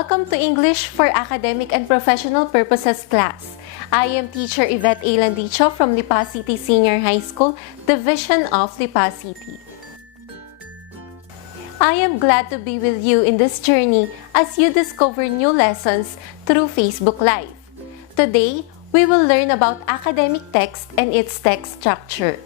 Welcome to English for Academic and Professional Purposes class. I am teacher Yvette A. Landicho from Lipa City Senior High School, Division of Lipa City. I am glad to be with you in this journey as you discover new lessons through Facebook Live. Today, we will learn about academic text and its text structure.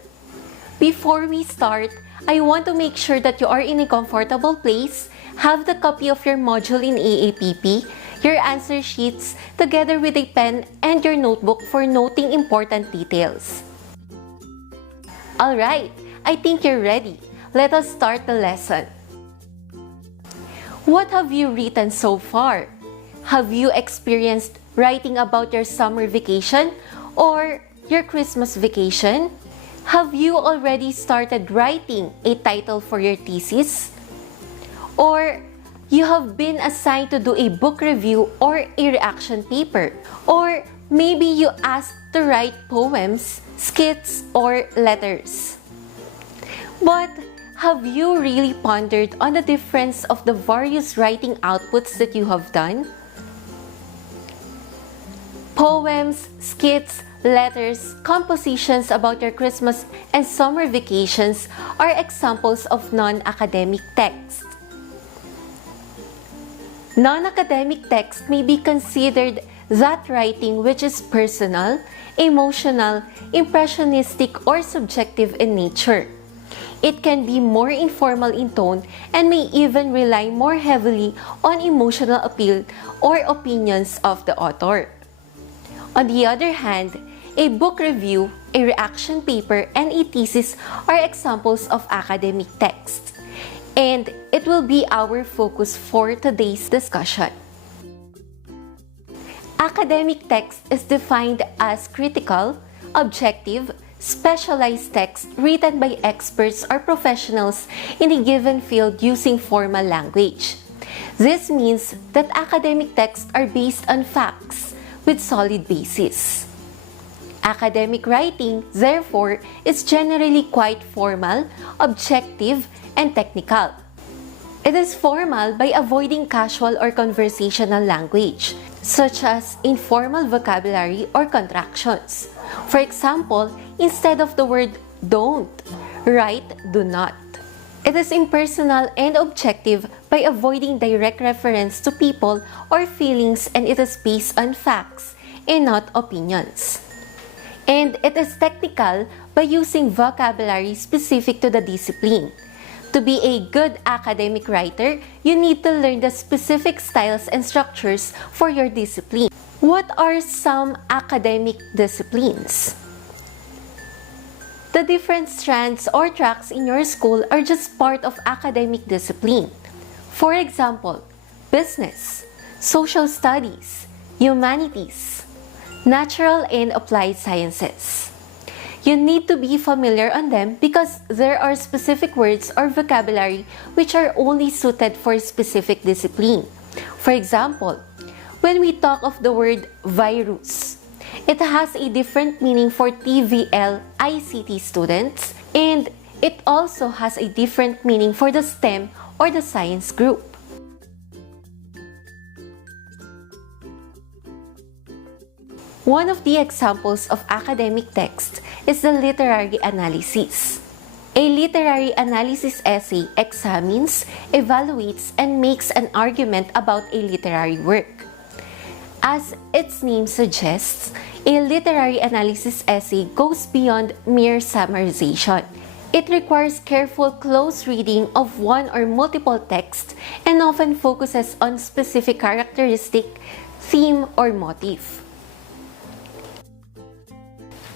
Before we start, I want to make sure that you are in a comfortable place, have the copy of your module in EAPP, your answer sheets, together with a pen and your notebook for noting important details. Alright, I think you're ready. Let us start the lesson. What have you written so far? Have you experienced writing about your summer vacation or your Christmas vacation? Have you already started writing a title for your thesis? Or you have been assigned to do a book review or a reaction paper? Or maybe you asked to write poems, skits, or letters. But have you really pondered on the difference of the various writing outputs that you have done? Poems, skits, letters, compositions about your Christmas and summer vacations are examples of non-academic text. Non-academic text may be considered that writing which is personal, emotional, impressionistic, or subjective in nature. It can be more informal in tone and may even rely more heavily on emotional appeal or opinions of the author. On the other hand, a book review, a reaction paper, and a thesis are examples of academic text. And it will be our focus for today's discussion. Academic text is defined as critical, objective, specialized text written by experts or professionals in a given field using formal language. This means that academic texts are based on facts with solid basis. Academic writing, therefore, is generally quite formal, objective, and technical. It is formal by avoiding casual or conversational language, such as informal vocabulary or contractions. For example, instead of the word don't, write do not. It is impersonal and objective by avoiding direct reference to people or feelings, and it is based on facts and not opinions. And it is technical by using vocabulary specific to the discipline. To be a good academic writer, you need to learn the specific styles and structures for your discipline. What are some academic disciplines? The different strands or tracks in your school are just part of academic discipline. For example, business, social studies, humanities, natural and applied sciences. You need to be familiar on them because there are specific words or vocabulary which are only suited for a specific discipline. For example, when we talk of the word virus, it has a different meaning for TVL ICT students, and it also has a different meaning for the STEM or the science group. One of the examples of academic text is the literary analysis. A literary analysis essay examines, evaluates, and makes an argument about a literary work. As its name suggests, a literary analysis essay goes beyond mere summarization. It requires careful, close reading of one or multiple texts and often focuses on specific characteristic, theme, or motif.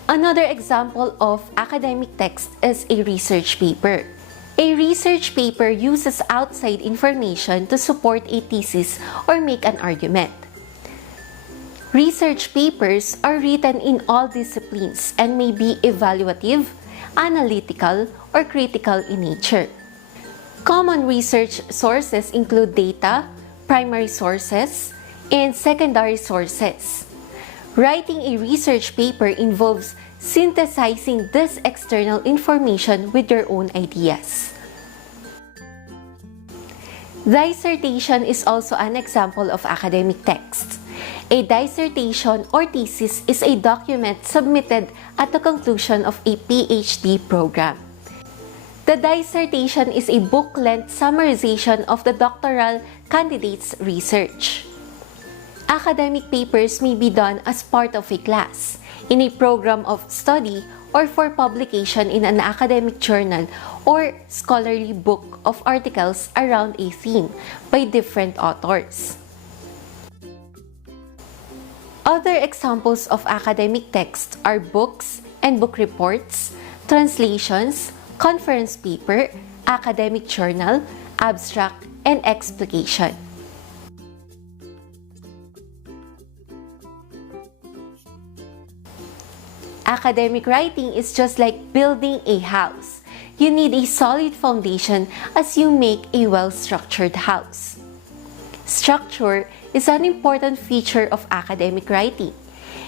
Another example of academic text is a research paper. A research paper uses outside information to support a thesis or make an argument. Research papers are written in all disciplines and may be evaluative, analytical, or critical in nature. Common research sources include data, primary sources, and secondary sources. Writing a research paper involves synthesizing this external information with your own ideas. Dissertation is also an example of academic text. A dissertation or thesis is a document submitted at the conclusion of a PhD program. The dissertation is a book-length summarization of the doctoral candidate's research. Academic papers may be done as part of a class, in a program of study, or for publication in an academic journal or scholarly book of articles around a theme by different authors. Other examples of academic text are books and book reports, translations, conference paper, academic journal, abstract, and explication. Academic writing is just like building a house. You need a solid foundation as you make a well-structured house. Structure is an important feature of academic writing.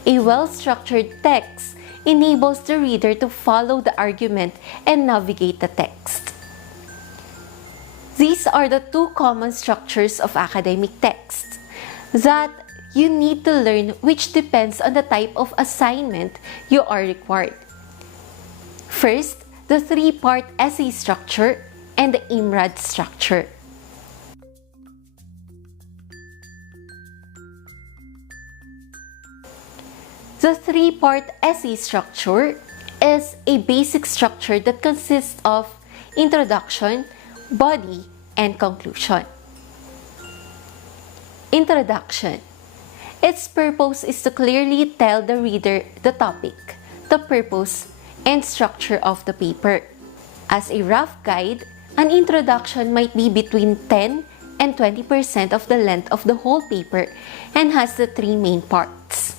A well-structured text enables the reader to follow the argument and navigate the text. These are the two common structures of academic text that you need to learn, which depends on the type of assignment you are required. First, the three-part essay structure and the IMROD structure. The three-part essay structure is a basic structure that consists of introduction, body, and conclusion. Introduction. Its purpose is to clearly tell the reader the topic, the purpose, and structure of the paper. As a rough guide, an introduction might be between 10 and 20% of the length of the whole paper and has the three main parts.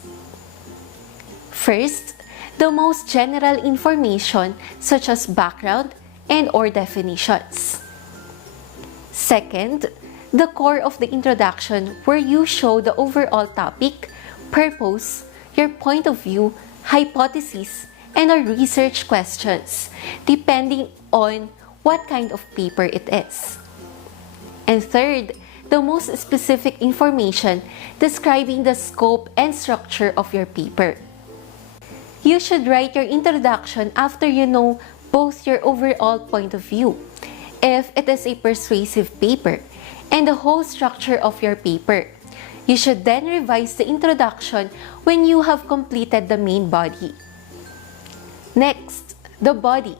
First, the most general information such as background and/or definitions. Second, the core of the introduction where you show the overall topic, purpose, your point of view, hypothesis, and/or research questions, depending on what kind of paper it is. And third, the most specific information describing the scope and structure of your paper. You should write your introduction after you know both your overall point of view, if it is a persuasive paper, and the whole structure of your paper. You should then revise the introduction when you have completed the main body. Next, the body.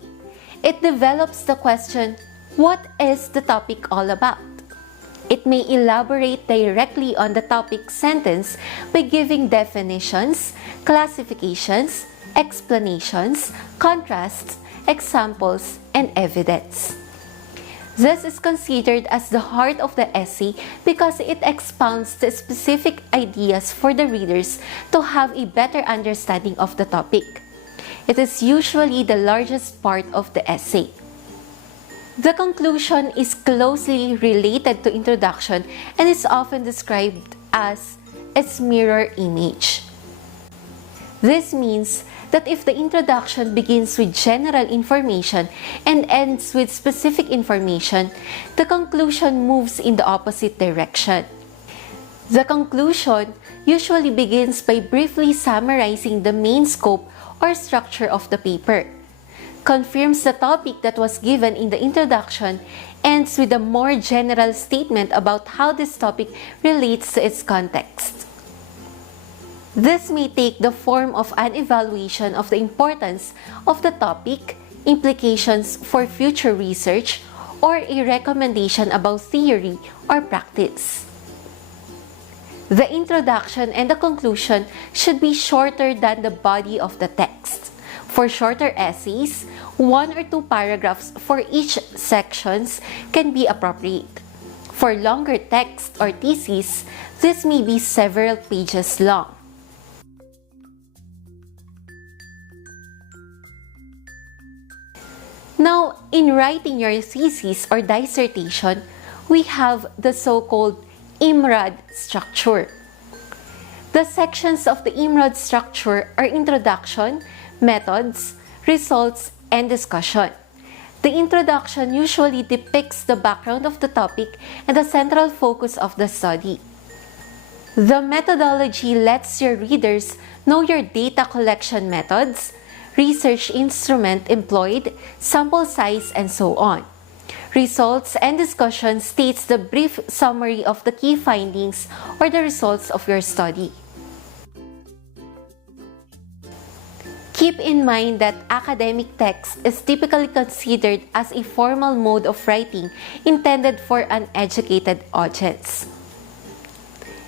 It develops the question, what is the topic all about? It may elaborate directly on the topic sentence by giving definitions, classifications, explanations, contrasts, examples, and evidence. This is considered as the heart of the essay because it expounds the specific ideas for the readers to have a better understanding of the topic. It is usually the largest part of the essay. The conclusion is closely related to introduction and is often described as its mirror image. This means that if the introduction begins with general information and ends with specific information, the conclusion moves in the opposite direction. The conclusion usually begins by briefly summarizing the main scope or structure of the paper, confirms the topic that was given in the introduction, ends with a more general statement about how this topic relates to its context. This may take the form of an evaluation of the importance of the topic, implications for future research, or a recommendation about theory or practice. The introduction and the conclusion should be shorter than the body of the text. For shorter essays, 1 or 2 paragraphs for each sections can be appropriate. For longer text or theses, this may be several pages long. Now, in writing your thesis or dissertation, we have the so-called IMROD structure. The sections of the IMROD structure are introduction, methods, results, and discussion. The introduction usually depicts the background of the topic and the central focus of the study. The methodology lets your readers know your data collection methods, research instrument employed, sample size, and so on. Results and discussion states the brief summary of the key findings or the results of your study. Keep in mind that academic text is typically considered as a formal mode of writing intended for an educated audience.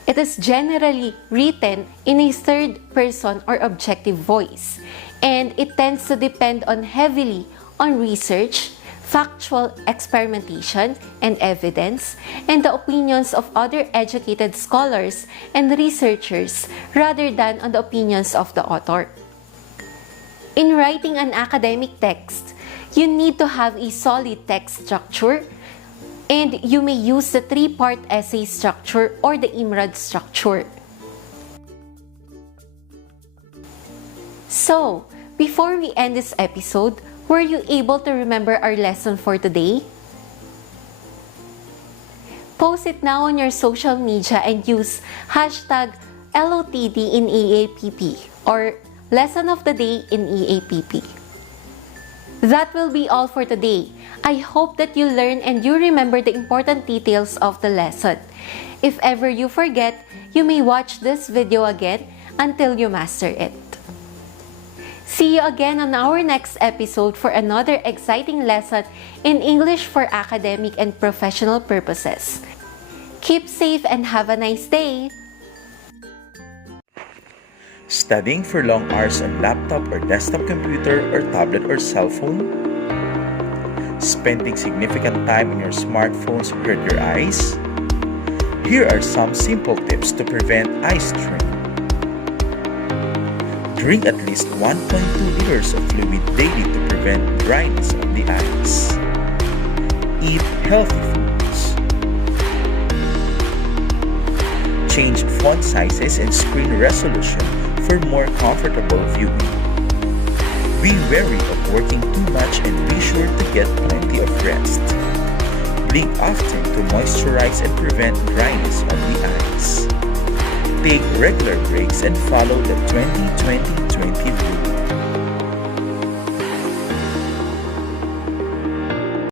It is generally written in a third-person or objective voice, and it tends to depend heavily on research, factual experimentation and evidence, and the opinions of other educated scholars and researchers rather than on the opinions of the author. In writing an academic text, you need to have a solid text structure, and you may use the three-part essay structure or the IMROD structure. So, before we end this episode, were you able to remember our lesson for today? Post it now on your social media and use hashtag LOTD in EAPP or Lesson of the Day in EAPP. That will be all for today. I hope that you learn and you remember the important details of the lesson. If ever you forget, you may watch this video again until you master it. See you again on our next episode for another exciting lesson in English for academic and professional purposes. Keep safe and have a nice day! Studying for long hours on laptop or desktop computer or tablet or cell phone? Spending significant time on your smartphones hurt your eyes? Here are some simple tips to prevent eye strain. Drink at least 1.2 liters of fluid daily to prevent dryness of the eyes. Eat healthy foods. Change font sizes and screen resolution for more comfortable viewing. Be wary of working too much and be sure to get plenty of rest. Blink often to moisturize and prevent dryness of the eyes. Take regular breaks and follow the 20-20-20 rule.